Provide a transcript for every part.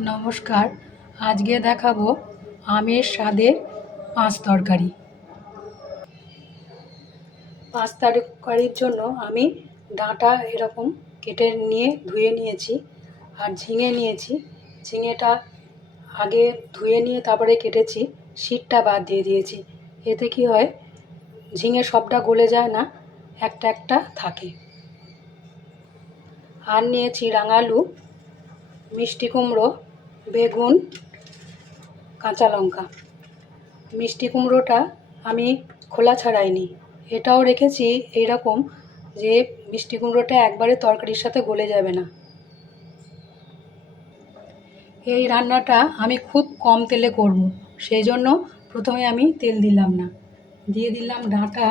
নমস্কার। আজকে দেখাবো আমের স্বাদের পাঁচ তরকারি। পাঁচ তরকারির জন্য আমি ডাঁটা এরকম কেটে নিয়ে ধুয়ে নিয়েছি, আর ঝিঙে নিয়েছি। ঝিঙেটা আগে ধুয়ে নিয়ে তারপরে কেটেছি, শিটটা বাদ দিয়ে দিয়েছি। এতে কি হয়, ঝিঙে সবটা গলে যায় না, একটা একটা থাকে। আর নিয়েছি রাঙালু, মিষ্টি কুমড়ো, বেগুন, কাঁচা লঙ্কা। মিষ্টি কুমড়োটা আমি খোলা ছাড়াইনি, এটাও রেখেছি এইরকম যে মিষ্টি কুমড়োটা একবারে তরকারির সাথে গলে যাবে না। এই রান্নাটা আমি খুব কম তেলে করব, সেই জন্য প্রথমে আমি তেল দিলাম না, দিয়ে দিলাম ডাঁটা,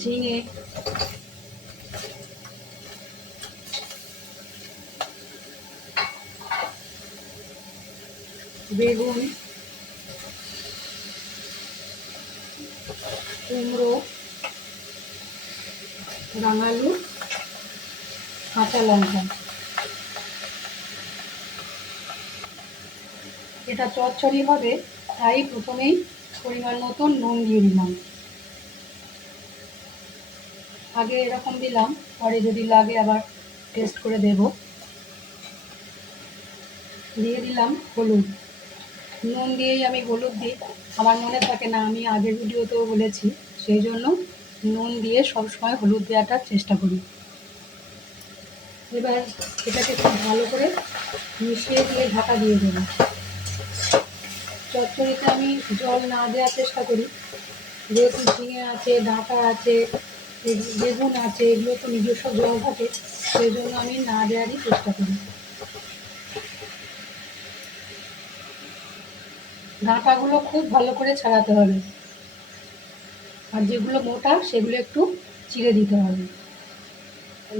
ঝিঙে, বেগুন, কুমড়ো, রাঙালু, কাঁচা লঙ্কা। এটা চচ্চড়ি হবে, তাই প্রথমেই পরিমাণ মতো নুন দিয়ে দিলাম। আগে এরকম দিলাম, পরে যদি লাগে আবার টেস্ট করে দেব। দিয়ে দিলাম হলুদ। নুন দিয়েই আমি হলুদ দিই, আমার মনে থাকে না, আমি আগের ভিডিওতেও বলেছি, সেই জন্য নুন দিয়ে সবসময় হলুদ দেওয়াটার চেষ্টা করি। এবার এটাকে খুব ভালো করে মিশিয়ে দিয়ে ঢাকা দিয়ে দেবো। চচ্চড়িতে আমি জল না দেওয়ার চেষ্টা করি, যেহেতু ঝিঙে আছে, ডাঁটা আছে, বেগুন আছে, এগুলো তো নিজস্ব জল থাকে, সেই জন্য আমি না দেওয়ারই চেষ্টা করি। ডাঁটাগুলো খুব ভালো করে ছাড়াতে হবে, আর যেগুলো মোটা সেগুলো একটু চিড়ে দিতে হবে।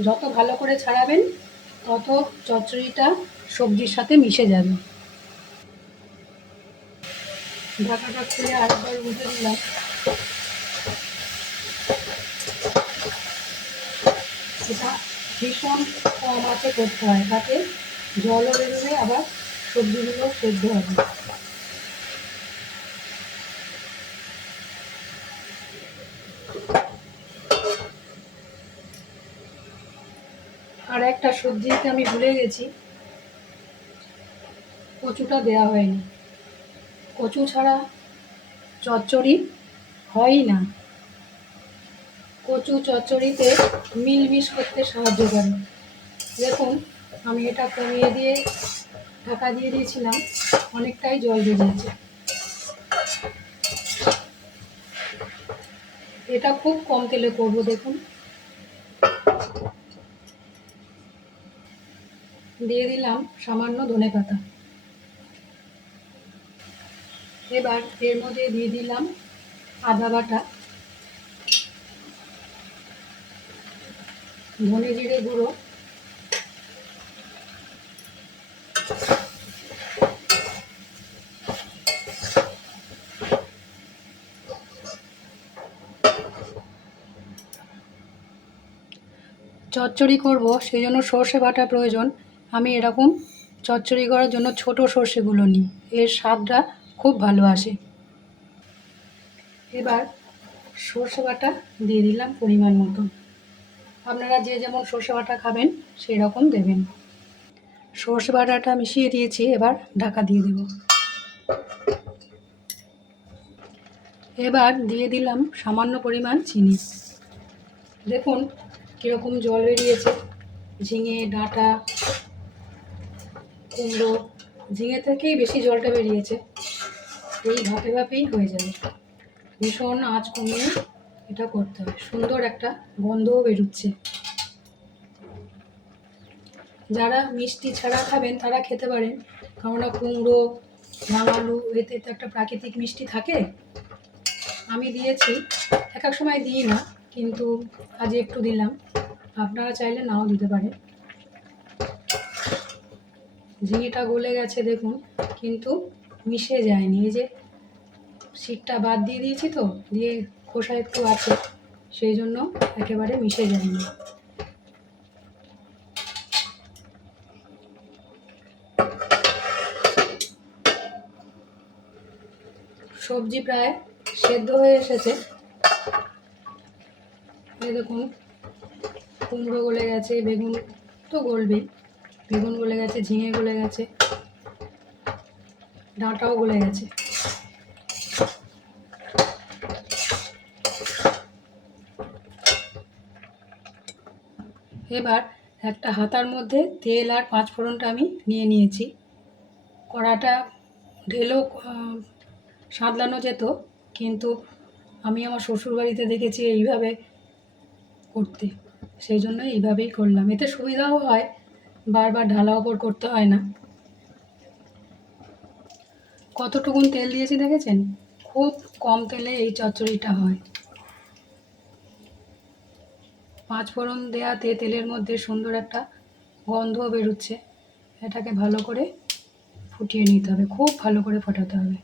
যত ভালো করে ছাড়াবেন তত চচ্চড়িটা সবজির সাথে মিশে যাবে। ঢাকাটা খুলে আরেকবার উঠে দিলাম। এটা ভীষণ কম আঁচে করতে হয়, তাতে জলও বেরোবে, আবার সবজিগুলো সেদ্ধ হবে। আর একটা সবজিতে আমি ভুলে গেছি, কচুটা দেওয়া হয়নি। কচু ছাড়া চচ্চড়ি হয়ই না। কচু চচ্চড়িতে মিলমিশ করতে সাহায্য করে। দেখুন, আমি এটা কমিয়ে দিয়ে ঢাকা দিয়ে দিয়েছিলাম, অনেকটাই জল বেরিয়েছে। এটা খুব কম তেলে করব। দেখুন, দিয়ে দিলাম সামান্য ধনেপাতা। এবার এর মধ্যে দিয়ে দিলাম আদা বাটা, ধনে জিরে গুঁড়ো, চচ্চড়ি করব সেই জন্য সর্ষে বাটা প্রয়োজন। আমি এরকম চচ্চড়ি করার জন্য ছোট সর্ষেগুলো নিই, এর স্বাদটা খুব ভালো আসে। এবার সর্ষে বাটা দিয়ে দিলাম পরিমাণ মতো। আপনারা যে যেমন সর্ষে বাটা খাবেন সেই রকম দেবেন। সর্ষে বাটাটা মিশিয়ে দিয়েছি, এবার ঢাকা দিয়ে দেব। এবার দিয়ে দিলাম সামান্য পরিমাণ চিনি। দেখুন কীরকম জল বেরিয়েছে। ঝিঙে, ডাঁটা, কুমড়ো, ঝিঙে থেকেই বেশি জলটা বেরিয়েছে। এই ভাপে ভাপেই হয়ে যাবে। ভীষণ আঁচ কমিয়ে এটা করতে হবে, সুন্দর একটা গন্ধও বেরোচ্ছে। যারা মিষ্টি ছাড়া খাবেন তারা খেতে পারেন, কেননা কুমড়ো, রাঙালু, এতে তো একটা প্রাকৃতিক মিষ্টি থাকে। আমি দিয়েছি, এক এক সময় দিই না, কিন্তু আজ একটু দিলাম, আপনারা চাইলে নাও দিতে পারেন। ঝিঙেটা গলে গেছে দেখুন, কিন্তু মিশে যায়নি। এই যে শিটটা বাদ দিয়ে দিয়েছি তো, দিয়ে খোসা একটু আছে, সেই জন্য একেবারে মিশে যায়নি। সবজি প্রায় সেদ্ধ হয়ে এসেছে। এই দেখুন, কুমড়ো গলে গেছে, বেগুন তো গলবেই, বেগুন গলে গেছে, ঝিঙে গলে গেছে, ডাঁটাও গলে গেছে। এবার একটা হাতার মধ্যে তেল আর পাঁচফোড়নটা আমি নিয়ে নিয়েছি। কড়াটা ঢেলেও সাঁতলানো যেত, কিন্তু আমি আমার শ্বশুরবাড়িতে দেখেছি এইভাবে করতে, সেই জন্য এইভাবেই করলাম। এতে সুবিধাও হয়, বারবার ঢালা ওপর করতে হয় না। কতটুকুন তেল দিয়েছি দেখেছেন? খুব কম তেলে এই চচ্চড়িটা হয়। পাঁচফোড়ন দেওয়াতে তেলের মধ্যে সুন্দর একটা গন্ধ বেরোচ্ছে। এটাকে ভালো করে ফুটিয়ে নিতে হবে, খুব ভালো করে ফোটাতে হবে।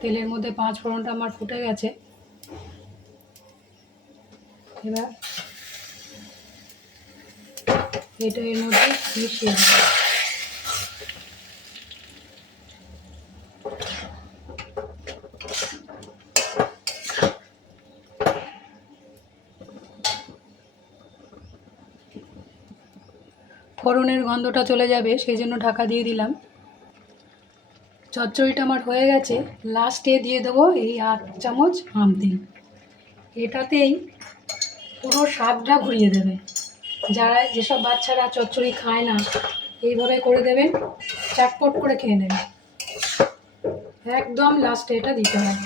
তেলের মধ্যে পাঁচফোড়নটা আমার ফুটে গেছে। এবার এটা এর মধ্যে মিশিয়ে দেব। ফোড়নের গন্ধটা চলে যাবে, সেই জন্য ঢাকা দিয়ে দিলাম। চচ্চড়িটা আমার হয়ে গেছে। লাস্টে দিয়ে দেবো এই 8 চামচ আম তেল। এটাতেই পুরো স্বাদটা ঘুরিয়ে দেবে। যেসব বাচ্চারা চচ্চড়ি খায় না, এইভাবে করে দেবেন, চাটপট করে খেয়ে নেবে। একদম লাস্টে এটা দিতে হয়।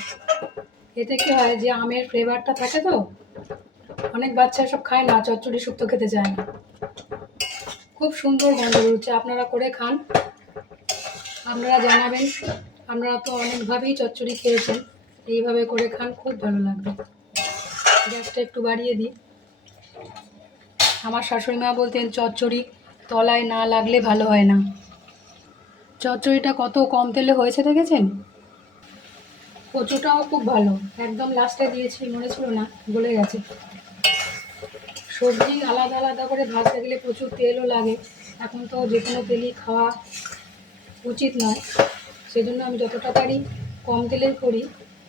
এতে কী হয়, যে আমের ফ্লেভারটা থাকে, তো অনেক বাচ্চা সব খায় না, চচ্চড়ি শুক্তো খেতে চায় না। খুব সুন্দর গন্ধ বেরোচ্ছে। আপনারা করে খান, আপনারা জানাবেন। আপনারা তো অনেকভাবেই চচ্চড়ি খেয়েছেন, এইভাবে করে খান, খুব ভালো লাগবে। গ্যাসটা একটু বাড়িয়ে দিই। আমার শাশুড়ি মা বলতেন, চচ্চড়ি তলায় না লাগলে ভালো হয় না। চচ্চড়িটা কত কম তেলে হয়েছে দেখেছেন? কচুটাও খুব ভালো, একদম লাস্টে দিয়েছি, মনে ছিল না, গলে গেছে। সবজি আলাদা আলাদা করে ভাজতে গেলে প্রচুর তেলও লাগে। এখন তো যে কোনো তেলই খাওয়া উচিত নয়, সেজন্য আমি যতটা পারি কম তেলেই করি।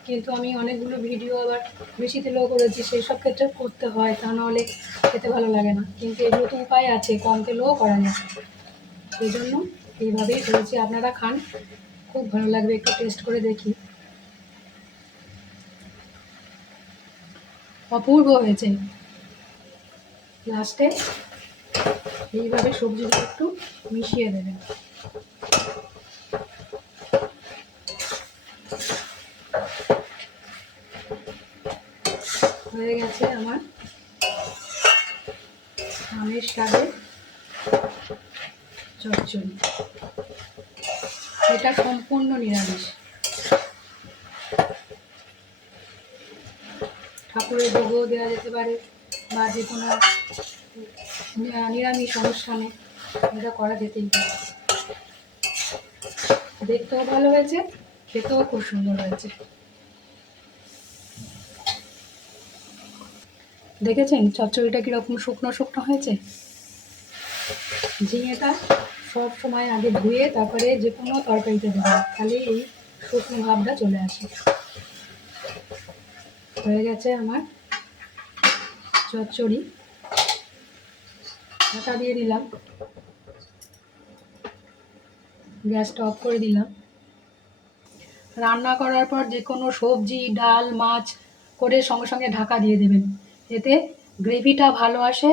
কিন্তু আমি অনেকগুলো ভিডিও আবার বেশি তেলেও করেছি, সেই সব ক্ষেত্রে করতে হয়, তা নাহলে খেতে ভালো লাগে না। কিন্তু এগুলো তো উপায় আছে, কম তেলেও করা যায়, সেই জন্য এইভাবেই করেছি। আপনারা খান, খুব ভালো লাগবে। একটু টেস্ট করে দেখি। অপূর্ব হয়েছে। লাস্টে এইভাবে সবজিগুলো একটু মিশিয়ে দেবেন। হয়ে গেছে আমার আমের স্বাদের চচ্চড়ি। এটা সম্পূর্ণ নিরামিষ। ঠাকুরের ভোগও দেওয়া যেতে পারে, বা যে কোনো নিরামিষ অনুষ্ঠানে এটা করা যেতেই পারে। দেখতেও ভালো হয়েছে, খেতেও খুব সুন্দর হয়েছে। দেখেছেন চচ্চড়িটা কীরকম শুকনো শুকনো হয়েছে? ঝিঙেটা সব সময় আগে ধুয়ে তারপরে যে কোনো তরকারিতে দেবো, তাহলে এই শুকনো ভাবটা চলে আসে। হয়ে গেছে আমার চচ্চড়ি। ঢাকা দিয়ে দিলাম, গ্যাসটা অফ করে দিলাম। রান্না করার পর যে কোনো সবজি, ডাল, মাছ করে সঙ্গে সঙ্গে ঢাকা দিয়ে দেবেন, এতে গ্রেভিটা ভালো আসে।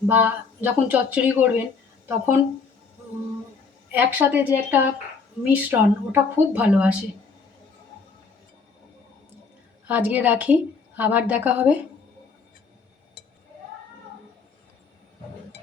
বা যখন চচ্চড়ি করবেন তখন একসাথে যে একটা মিশ্রণ, ওটা খুব ভালো আসে। আজকে রাখি, আবার দেখা হবে।